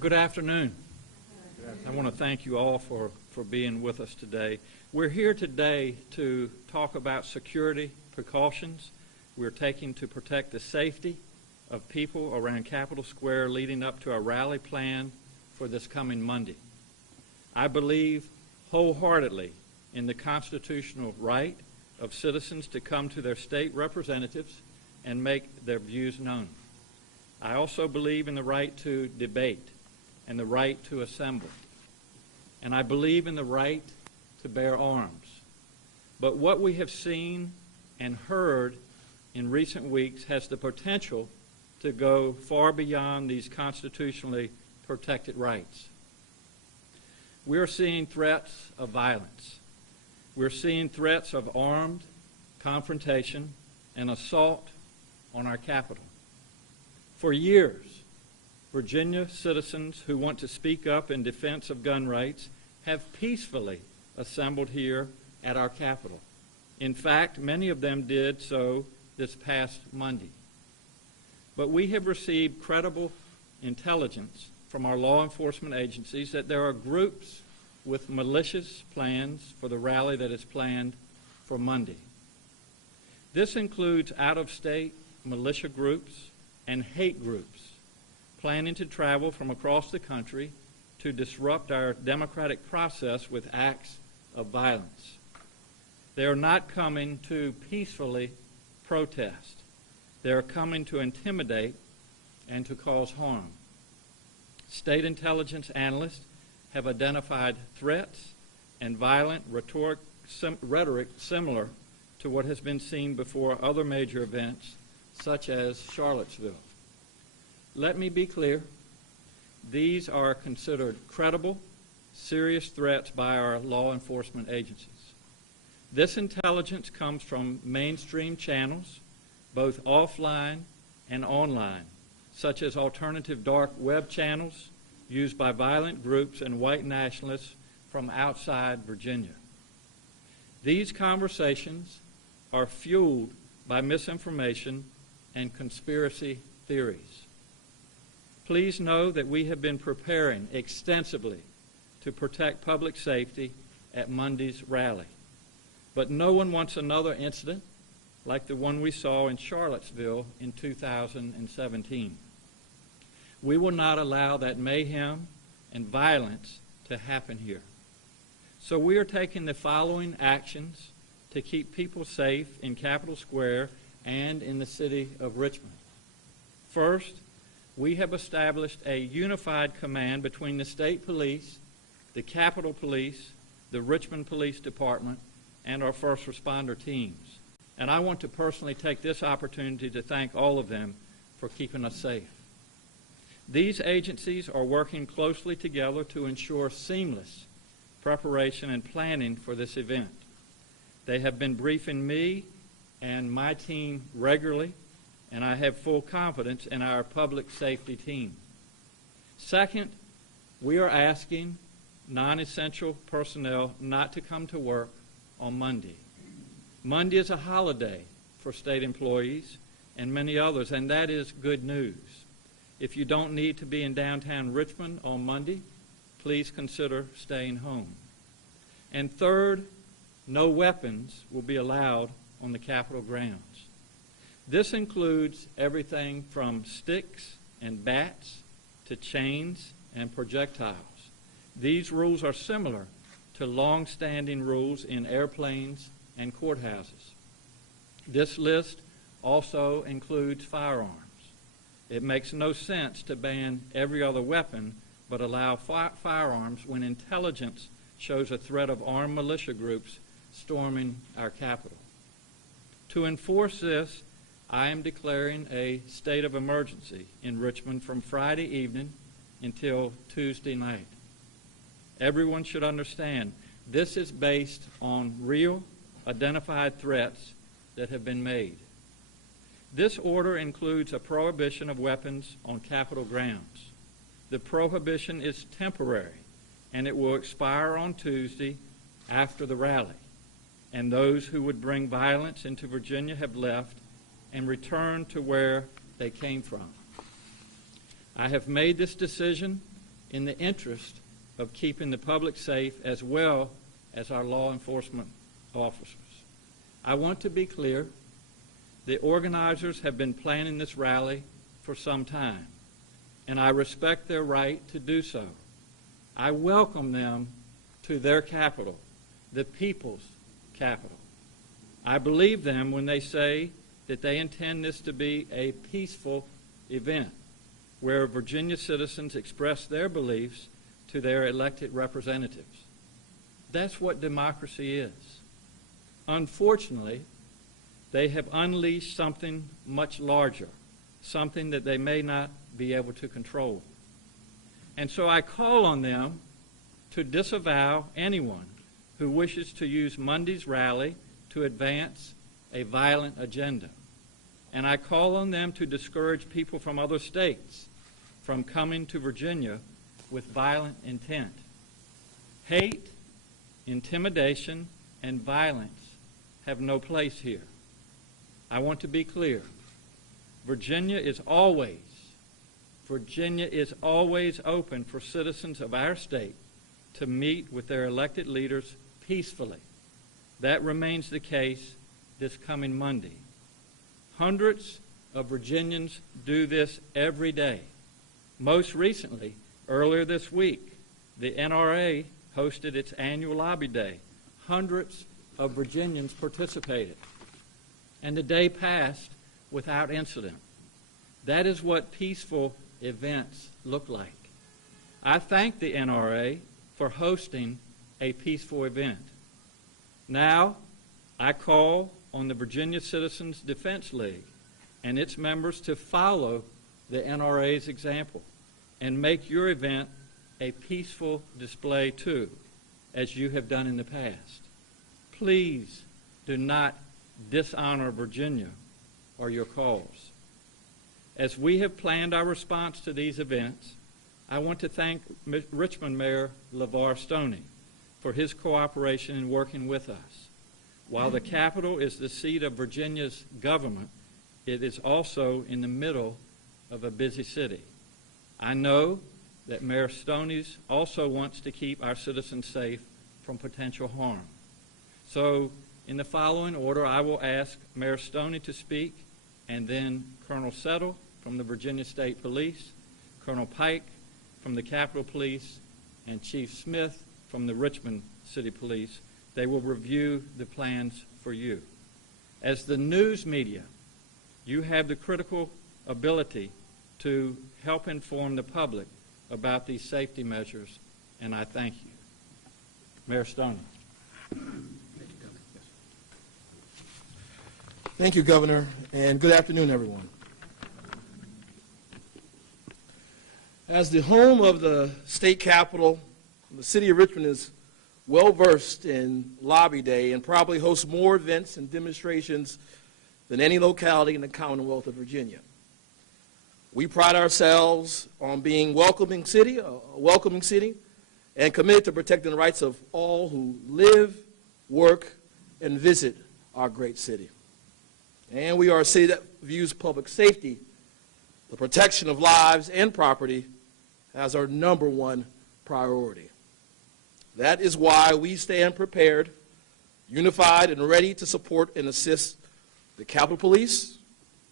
Good afternoon. I want to thank you all for being with us today. We're here today to talk about security precautions we're taking to protect the safety of people around Capitol Square leading up to our rally plan for this coming Monday. I believe wholeheartedly in the constitutional right of citizens to come to their state representatives and make their views known. I also believe in the right to debate and the right to assemble. And I believe in the right to bear arms. But what we have seen and heard in recent weeks has the potential to go far beyond these constitutionally protected rights. We're seeing threats of violence. We're seeing threats of armed confrontation and assault on our Capitol. For years, Virginia citizens who want to speak up in defense of gun rights have peacefully assembled here at our Capitol. In fact, many of them did so this past Monday. But we have received credible intelligence from our law enforcement agencies that there are groups with malicious plans for the rally that is planned for Monday. This includes out-of-state militia groups and hate groups planning to travel from across the country to disrupt our democratic process with acts of violence. They are not coming to peacefully protest. They are coming to intimidate and to cause harm. State intelligence analysts have identified threats and violent rhetoric similar to what has been seen before other major events, such as Charlottesville. Let me be clear. These are considered credible, serious threats by our law enforcement agencies. This intelligence comes from mainstream channels, both offline and online, such as alternative dark web channels used by violent groups and white nationalists from outside Virginia. These conversations are fueled by misinformation and conspiracy theories. Please know that we have been preparing extensively to protect public safety at Monday's rally. But no one wants another incident like the one we saw in Charlottesville in 2017. We will not allow that mayhem and violence to happen here. So we are taking the following actions to keep people safe in Capitol Square and in the city of Richmond. First, we have established a unified command between the state police, the Capitol Police, the Richmond Police Department, and our first responder teams. And I want to personally take this opportunity to thank all of them for keeping us safe. These agencies are working closely together to ensure seamless preparation and planning for this event. They have been briefing me and my team regularly, and I have full confidence in our public safety team. Second, we are asking non-essential personnel not to come to work on Monday. Monday is a holiday for state employees and many others, and that is good news. If you don't need to be in downtown Richmond on Monday, please consider staying home. And third, no weapons will be allowed on the Capitol grounds. This includes everything from sticks and bats to chains and projectiles. These rules are similar to long-standing rules in airplanes and courthouses. This list also includes firearms. It makes no sense to ban every other weapon but allow firearms when intelligence shows a threat of armed militia groups storming our Capitol. To enforce this, I am declaring a state of emergency in Richmond from Friday evening until Tuesday night. Everyone should understand this is based on real, identified threats that have been made. This order includes a prohibition of weapons on Capitol grounds. The prohibition is temporary, and it will expire on Tuesday after the rally. And those who would bring violence into Virginia have left and returned to where they came from. I have made this decision in the interest of keeping the public safe as well as our law enforcement officers. I want to be clear, the organizers have been planning this rally for some time, and I respect their right to do so. I welcome them to their capital, the people's capital. I believe them when they say that they intend this to be a peaceful event where Virginia citizens express their beliefs to their elected representatives. That's what democracy is. Unfortunately, they have unleashed something much larger, something that they may not be able to control. And so I call on them to disavow anyone who wishes to use Monday's rally to advance a violent agenda. And I call on them to discourage people from other states from coming to Virginia with violent intent. Hate, intimidation, and violence have no place here. I want to be clear. Virginia is always open for citizens of our state to meet with their elected leaders peacefully. That remains the case this coming Monday. Hundreds of Virginians do this every day. Most recently, earlier this week, the NRA hosted its annual lobby day. Hundreds of Virginians participated, and the day passed without incident. That is what peaceful events look like. I thank the NRA for hosting a peaceful event. Now, I call on the Virginia Citizens Defense League and its members to follow the NRA's example and make your event a peaceful display too, as you have done in the past. Please do not dishonor Virginia or your cause. As we have planned our response to these events, I want to thank Richmond Mayor LeVar Stoney for his cooperation in working with us. While the Capitol is the seat of Virginia's government, it is also in the middle of a busy city. I know that Mayor Stoney also wants to keep our citizens safe from potential harm. So, in the following order, I will ask Mayor Stoney to speak, and then Colonel Settle from the Virginia State Police, Colonel Pike from the Capitol Police, and Chief Smith from the Richmond City Police. They will review the plans for you. As the news media, you have the critical ability to help inform the public about these safety measures, and I thank you. Mayor Stoney. Thank you, Governor, and good afternoon, everyone. As the home of the state capitol, the city of Richmond is well-versed in Lobby Day and probably hosts more events and demonstrations than any locality in the Commonwealth of Virginia. We pride ourselves on being a welcoming city, and committed to protecting the rights of all who live, work, and visit our great city. And we are a city that views public safety, the protection of lives and property, as our #1 priority. That is why we stand prepared, unified, and ready to support and assist the Capitol Police,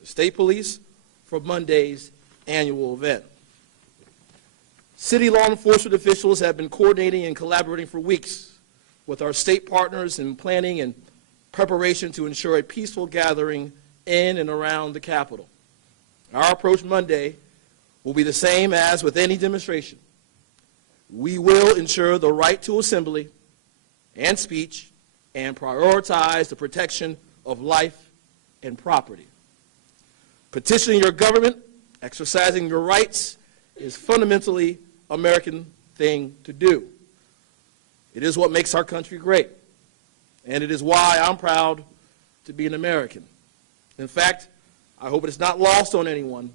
the State Police, for Monday's annual event. City law enforcement officials have been coordinating and collaborating for weeks with our state partners in planning and preparation to ensure a peaceful gathering in and around the Capitol. Our approach Monday will be the same as with any demonstration. We will ensure the right to assembly and speech and prioritize the protection of life and property. Petitioning your government, exercising your rights, is fundamentally American thing to do. It is what makes our country great, and it is why I'm proud to be an American. In fact, I hope it is not lost on anyone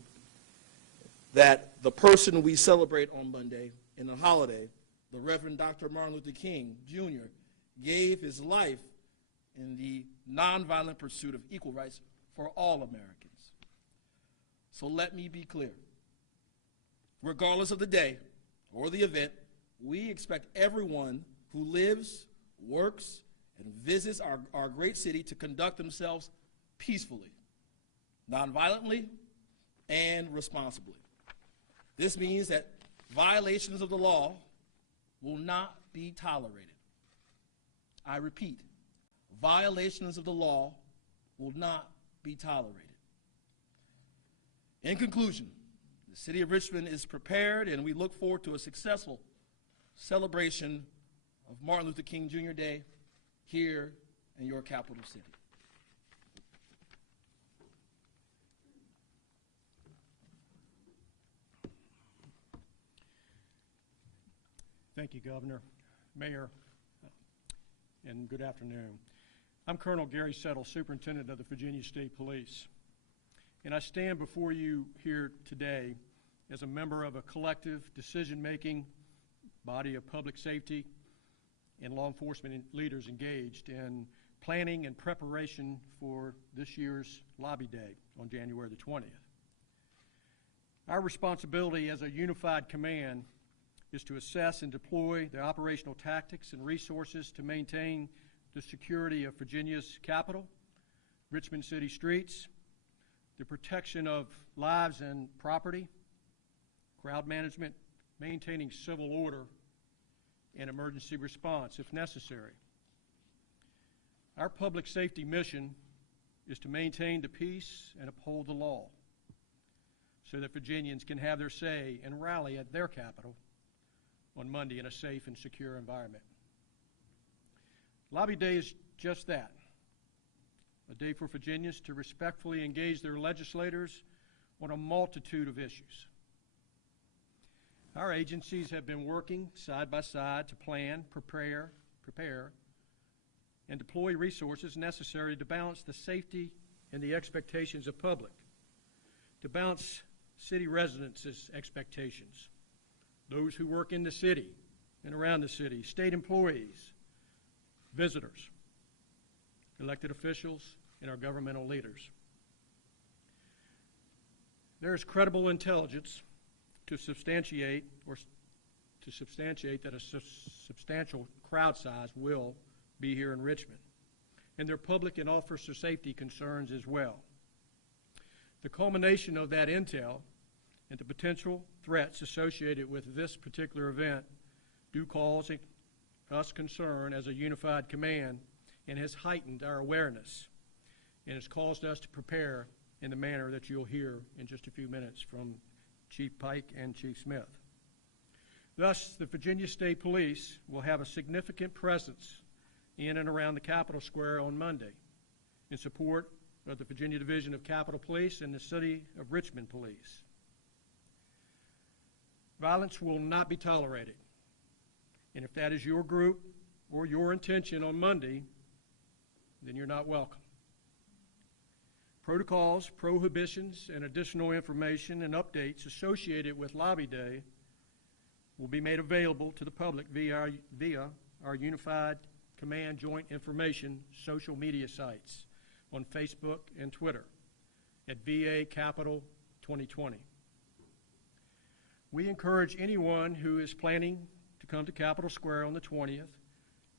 that the person we celebrate on Monday in the holiday, the Reverend Dr. Martin Luther King, Jr., gave his life in the nonviolent pursuit of equal rights for all Americans. So let me be clear. Regardless of the day or the event, we expect everyone who lives, works, and visits our great city to conduct themselves peacefully, nonviolently, and responsibly. This means that violations of the law will not be tolerated. I repeat, violations of the law will not be tolerated. In conclusion, the City of Richmond is prepared, and we look forward to a successful celebration of Martin Luther King Jr. Day here in your capital city. Thank you, Governor, Mayor, and good afternoon. I'm Colonel Gary Settle, Superintendent of the Virginia State Police, and I stand before you here today as a member of a collective decision-making body of public safety and law enforcement leaders engaged in planning and preparation for this year's Lobby Day on January the 20th. Our responsibility as a unified command is to assess and deploy the operational tactics and resources to maintain the security of Virginia's capital, Richmond city streets, the protection of lives and property, crowd management, maintaining civil order, and emergency response if necessary. Our public safety mission is to maintain the peace and uphold the law so that Virginians can have their say and rally at their capital on Monday in a safe and secure environment. Lobby Day is just that, a day for Virginians to respectfully engage their legislators on a multitude of issues. Our agencies have been working side by side to plan, prepare, and deploy resources necessary to balance the safety and the expectations of public, to balance city residents' expectations, those who work in the city and around the city, state employees, visitors, elected officials, and our governmental leaders. There is credible intelligence to substantiate that a substantial crowd size will be here in Richmond, and there are public and officer safety concerns as well. The culmination of that intel and the potential threats associated with this particular event do cause us concern as a unified command and has heightened our awareness and has caused us to prepare in the manner that you'll hear in just a few minutes from Chief Pike and Chief Smith. Thus, the Virginia State Police will have a significant presence in and around the Capitol Square on Monday in support of the Virginia Division of Capitol Police and the City of Richmond Police. Violence will not be tolerated, and if that is your group or your intention on Monday, then you're not welcome. Protocols, prohibitions, and additional information and updates associated with Lobby Day will be made available to the public via our Unified Command Joint Information social media sites on Facebook and Twitter at VA Capitol 2020. We encourage anyone who is planning to come to Capitol Square on the 20th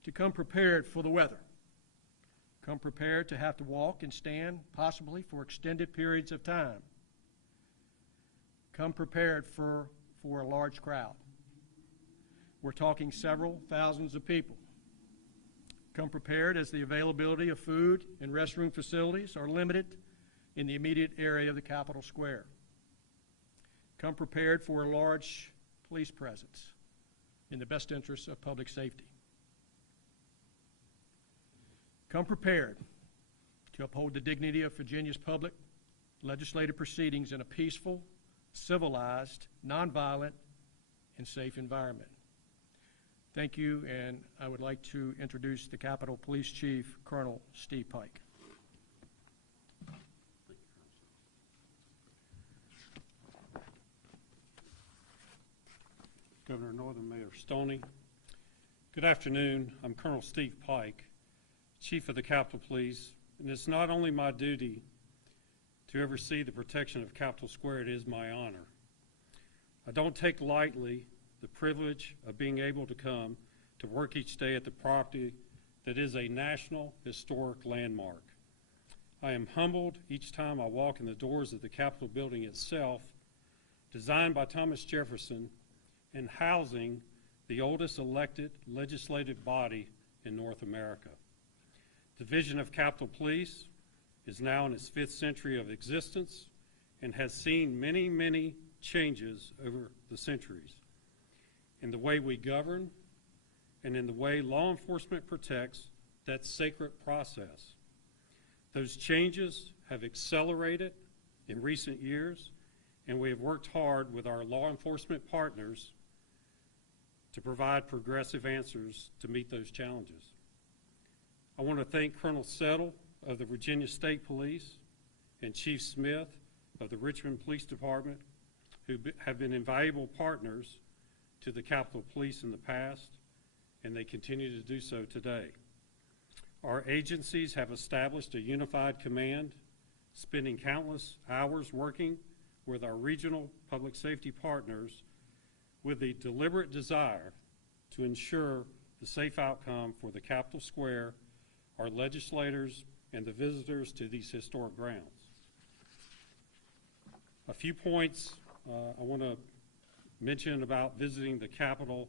to come prepared for the weather. Come prepared to have to walk and stand, possibly for extended periods of time. Come prepared for a large crowd. We're talking several thousands of people. Come prepared as the availability of food and restroom facilities are limited in the immediate area of the Capitol Square. Come prepared for a large police presence in the best interests of public safety. Come prepared to uphold the dignity of Virginia's public legislative proceedings in a peaceful, civilized, nonviolent, and safe environment. Thank you, and I would like to introduce the Capitol Police Chief, Colonel Steve Pike. Governor Northam, Mayor Stoney. Good afternoon. I'm Colonel Steve Pike, Chief of the Capitol Police, and it's not only my duty to oversee the protection of Capitol Square, it is my honor. I don't take lightly the privilege of being able to come to work each day at the property that is a national historic landmark. I am humbled each time I walk in the doors of the Capitol building itself, designed by Thomas Jefferson and housing the oldest elected legislative body in North America. The vision of Capitol Police is now in its 5th century of existence and has seen many, many changes over the centuries in the way we govern and in the way law enforcement protects that sacred process. Those changes have accelerated in recent years, and we have worked hard with our law enforcement partners to provide progressive answers to meet those challenges. I want to thank Colonel Settle of the Virginia State Police and Chief Smith of the Richmond Police Department, who have been invaluable partners to the Capitol Police in the past, and they continue to do so today. Our agencies have established a unified command, spending countless hours working with our regional public safety partners with the deliberate desire to ensure the safe outcome for the Capitol Square, our legislators, and the visitors to these historic grounds. A few points I want to mention about visiting the Capitol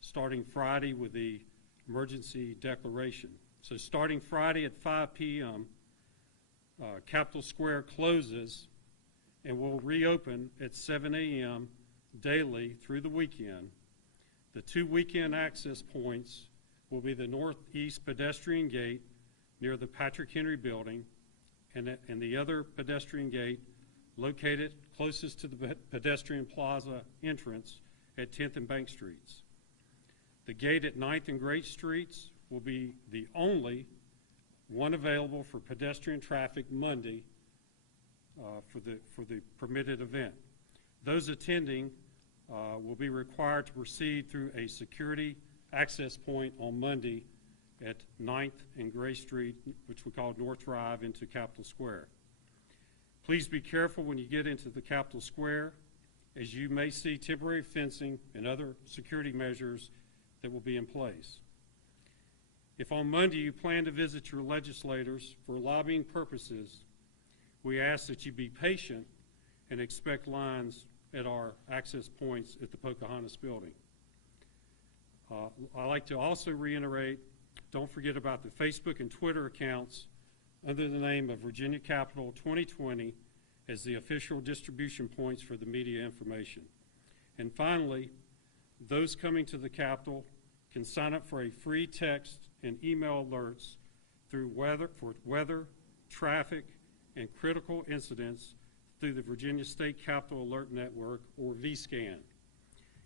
starting Friday with the emergency declaration. So starting Friday at 5 p.m., Capitol Square closes and will reopen at 7 a.m. daily through the weekend. The 2 weekend access points will be the northeast pedestrian gate near the Patrick Henry building and the other pedestrian gate located closest to the pedestrian plaza entrance at 10th and Bank Streets. The gate at 9th and Great Streets will be the only one available for pedestrian traffic Monday for the permitted event. Those attending will be required to proceed through a security access point on Monday at 9th and Gray Street, which we call North Drive, into Capitol Square. Please be careful when you get into the Capitol Square, as you may see temporary fencing and other security measures that will be in place. If on Monday you plan to visit your legislators for lobbying purposes, we ask that you be patient and expect lines at our access points at the Pocahontas building. I'd like to also reiterate, don't forget about the Facebook and Twitter accounts under the name of Virginia Capitol 2020 as the official distribution points for the media information. And finally, those coming to the Capitol can sign up for a free text and email alerts through weather, traffic, and critical incidents through the Virginia State Capitol Alert Network, or VSCAN.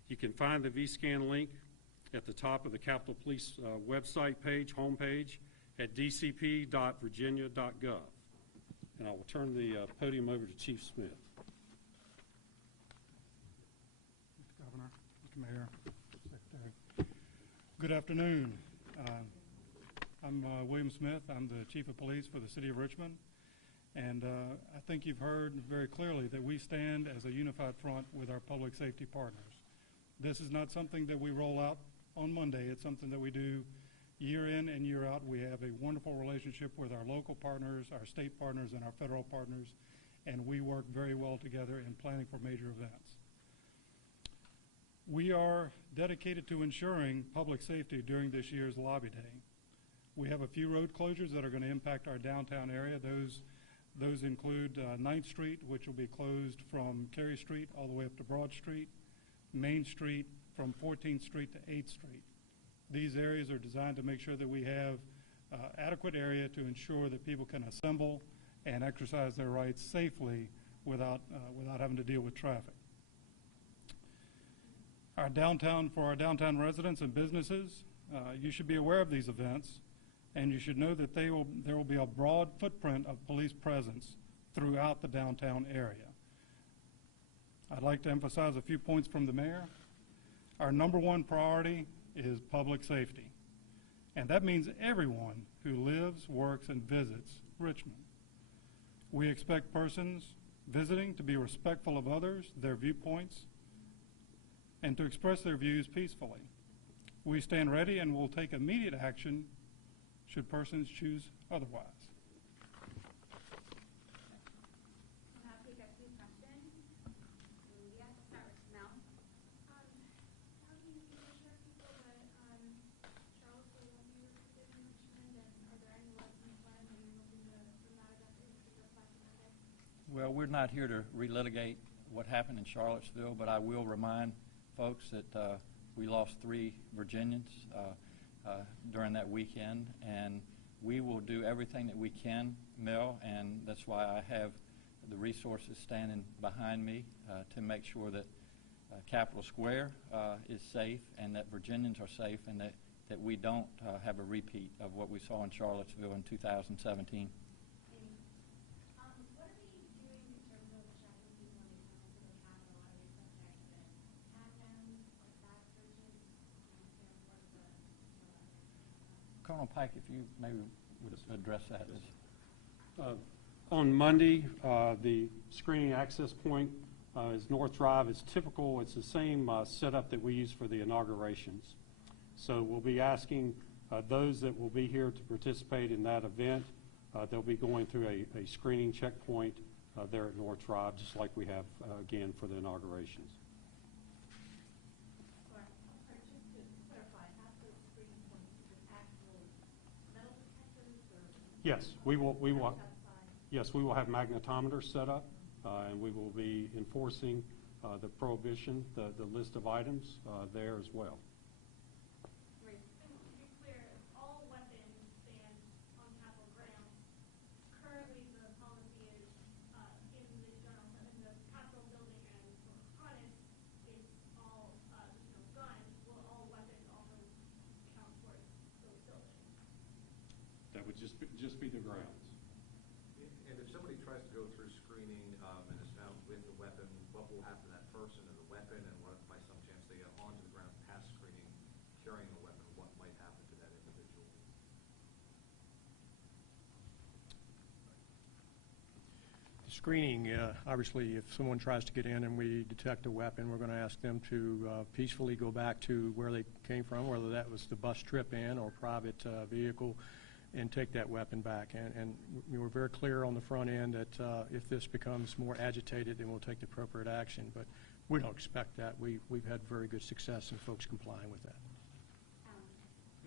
You can find the VSCAN link at the top of the Capitol Police website page, homepage, at dcp.virginia.gov. And I will turn the podium over to Chief Smith. Mr. Governor, Mr. Mayor, Secretary. Good afternoon. I'm William Smith. I'm the Chief of Police for the City of Richmond. And I think you've heard very clearly that we stand as a unified front with our public safety partners. This is not something that we roll out on Monday. It's something that we do year in and year out. We have a wonderful relationship with our local partners, our state partners, and our federal partners, and we work very well together in planning for major events. We are dedicated to ensuring public safety during this year's Lobby Day. We have a few road closures that are going to impact our downtown area. Those include 9th Street, which will be closed from Cary Street all the way up to Broad Street, Main Street from 14th Street to 8th Street. These areas are designed to make sure that we have adequate area to ensure that people can assemble and exercise their rights safely without having to deal with traffic. For our downtown residents and businesses, you should be aware of these events, and you should know that there will be a broad footprint of police presence throughout the downtown area. I'd like to emphasize a few points from the mayor. Our number one priority is public safety, and that means everyone who lives, works, and visits Richmond. We expect persons visiting to be respectful of others, their viewpoints, and to express their views peacefully. We stand ready and will take immediate action should persons choose otherwise. Well, we're not here to relitigate what happened in Charlottesville, but I will remind folks that we lost 3 Virginians during that weekend, and we will do everything that we can, Mel, and that's why I have the resources standing behind me to make sure that Capitol Square is safe and that Virginians are safe and that we don't have a repeat of what we saw in Charlottesville in 2017. Colonel Pike, if you maybe would address that. On Monday, the screening access point is North Drive. It's typical. It's the same setup that we use for the inaugurations. So we'll be asking those that will be here to participate in that event, they'll be going through a screening checkpoint there at North Drive, just like we have, again, for the inaugurations. Yes, we will. Yes, we will have magnetometers set up, and we will be enforcing the prohibition, the list of items there as well. Right. And to be clear, all weapons stand on Capitol grounds. Currently, the policy is in the Capitol building and for Honest, it's all guns. Will all weapons also count for those buildings? That would just be the grounds. And if somebody tries to go through screening and is found with a weapon, what will happen to that person and the weapon, and what if by some chance they get onto the ground past screening carrying a weapon, what might happen to that individual? Screening, obviously, if someone tries to get in and we detect a weapon, we're going to ask them to peacefully go back to where they came from, whether that was the bus trip in or private vehicle, and take that weapon back. And we were very clear on the front end that if this becomes more agitated, then we'll take the appropriate action. But we don't expect that. We've had very good success in folks complying with that.